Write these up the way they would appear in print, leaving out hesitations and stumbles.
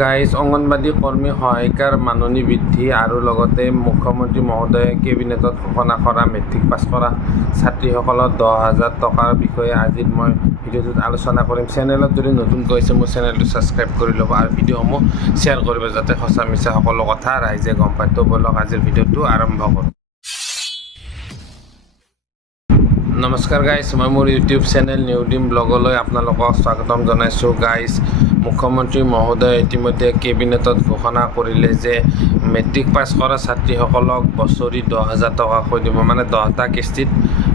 Guys anganwadi কৰ্মী সহায়িকাৰ মাননি বৃদ্ধি আৰু লগতে মুখ্যমন্ত্ৰী মহোদয়ে কেবিনেটত ঘোষণা কৰা মেট্ৰিক পাছ কৰা ছাত্ৰীসকলৰ 10,000 টকাৰ বিষয়ে আজি মই ভিডিঅ'টোত আলোচনা কৰিম। চেনেলত যদি নতুনকৈ হৈছে মোৰ চেনেলটো ছাবস্ক্ৰাইব কৰি ল'ব আৰু ভিডিঅ'সমূহ শ্বেয়াৰ কৰিব যাতে সঁচা মিছা সকলো কথা ৰাইজে গম পায়। তো বলক আজিৰ ভিডিঅ'টো আৰম্ভ কৰোঁ। নমস্কাৰ গাইজ, মই মোৰ ইউটিউব চেনেল নিউডিম ব্লগলৈ আপোনালোকক স্বাগতম জনাইছোঁ। গাইজ মুখ্যমন্ত্ৰী মহোদয়ে ইতিমধ্যে কেবিনেটত ঘোষণা কৰিলে যে মেট্ৰিক পাছ কৰা ছাত্ৰীসকলক বছৰি 10,000 টকাকৈ দিব, মানে 10টা কিস্তিত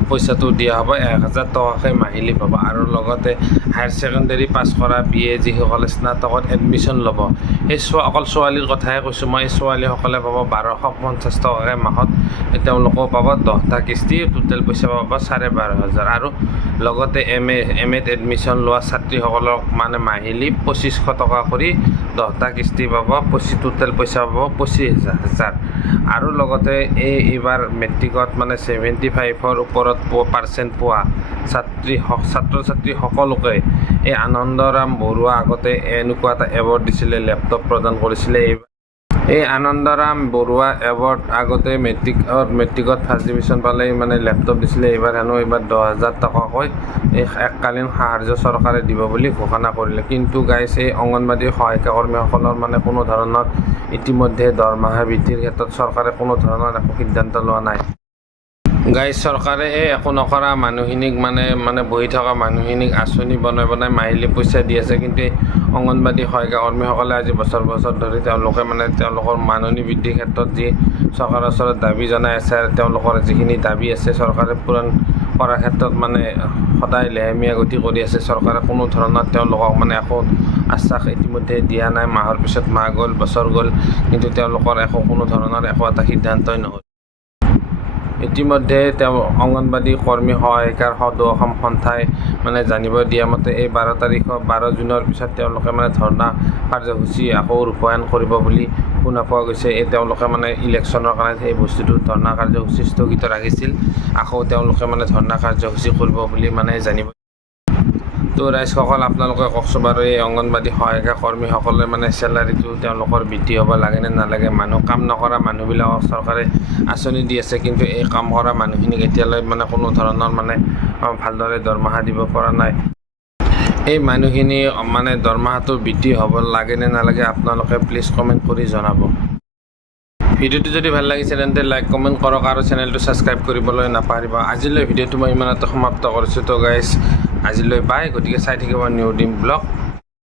পইচাটো দিয়া হ'ব, 1,000 টকাকৈ মাহিলী পাব। আৰু লগতে হায়াৰ ছেকেণ্ডেৰী পাছ কৰা BA যিসকলে স্নাতকত এডমিশ্যন ল'ব, সেই অকল ছোৱালীৰ কথাই কৈছোঁ মই, এই ছোৱালীসকলে পাব 1,250 টকাকৈ মাহত, তেওঁলোকেও পাব 10টা কিস্তি, টোটেল পইচা পাব 12,500। আৰু লগতে এম এত এডমিশ্যন লোৱা ছাত্ৰীসকলক মানে মাহিলী 2,500 টকা কৰি 10টা কিস্তি পাব, টোটেল পইচা পাব 25,000। আৰু লগতে এইবাৰ মেট্ৰিকত মানে 75ৰ ওপৰত পাৰ্চেণ্ট পোৱা ছাত্ৰ ছাত্ৰী সকলোকে এই আনন্দৰাম বৰুৱা আগতে এনেকুৱা এটা এৱাৰ্ড দিছিলে, লেপটপ প্ৰদান কৰিছিলে। এই আনন্দৰাম বৰুৱা এৱাৰ্ড আগতে মেট্ৰিকত ফাৰ্ষ্ট ডিভিশ্যন পালে মানে লেপটপ দিছিলে। এইবাৰ 10,000 টকাকৈ এই এককালীন সাহাৰ্য চৰকাৰে দিব বুলি ঘোষণা কৰিলে। কিন্তু গাইজ এই অংগনবাদী সহায়িকা কৰ্মীসকলৰ মানে কোনো ধৰণৰ ইতিমধ্যে দৰমহা বৃদ্ধিৰ ক্ষেত্ৰত চৰকাৰে কোনো ধৰণৰ একো সিদ্ধান্ত লোৱা নাই। গাইজ চৰকাৰে এই একো নকৰা মানুহখিনিক মানে বহি থকা মানুহখিনিক আঁচনি বনাই মাহিলী পইচা দি আছে। কিন্তু অংগনবাদী সহায়িকা কৰ্মীসকলে আজি বছৰ ধৰি তেওঁলোকে তেওঁলোকৰ মাননি বৃদ্ধিৰ ক্ষেত্ৰত যি চৰকাৰৰ ওচৰত দাবী জনাই আছে, আৰু তেওঁলোকৰ যিখিনি দাবী আছে চৰকাৰে পূৰণ কৰাৰ ক্ষেত্ৰত মানে সদায় লেহেমীয়া গতি কৰি আছে। চৰকাৰে কোনো ধৰণৰ তেওঁলোকক একো আশ্বাস ইতিমধ্যে দিয়া নাই। মাহৰ পিছত মাহ গ'ল, বছৰ গ'ল, কিন্তু তেওঁলোকৰ কোনো ধৰণৰ একো এটা সিদ্ধান্তই নহ'ল। ইতিমধ্যে অংগনবাদী কৰ্মী সহায়িকাৰ সদৌ অসম সন্থাই জানিব দিয়া মতে এই 12 জুনৰ পিছত তেওঁলোকে ধৰ্ণা কাৰ্যসূচী আকৌ ৰূপায়ণ কৰিব বুলি শুনা পোৱা গৈছে। তেওঁলোকে ইলেকশ্যনৰ কাৰণে সেই বস্তুটো ধৰ্ণা কাৰ্যসূচী স্থগিত ৰাখিছিল, আকৌ তেওঁলোকে ধৰ্ণা কাৰ্যসূচী কৰিব বুলি জানিব। তো ৰাইজসকল আপোনালোকে কওকচোন বাৰু, এই অংগনবাদী সহায়িকা কৰ্মীসকলে চেলাৰীটো তেওঁলোকৰ বৃদ্ধি হ'ব লাগে নে নালাগে? কাম নকৰা মানুহবিলাকক চৰকাৰে আঁচনি দি আছে, কিন্তু এই কাম কৰা মানুহখিনিক এতিয়ালৈ কোনো ধৰণৰ ভালদৰে দৰমহা দিব পৰা নাই। এই মানুহখিনি দৰমহাটো বৃদ্ধি হ'ব লাগে নে নালাগে? আপোনালোকে প্লিজ কমেণ্ট কৰি জনাব। ভিডিঅ'টো যদি ভাল লাগিছে তেন্তে লাইক কমেণ্ট কৰক আৰু চেনেলটো ছাবস্ক্ৰাইব কৰিবলৈ নাপাহৰিব। আজিলৈ ভিডিঅ'টো মই ইমানতে সমাপ্ত কৰিছোঁ। তো গাইজ আজিলৈ বাই, গতিকে চাই থাকিব নিউডিম ব্লগ।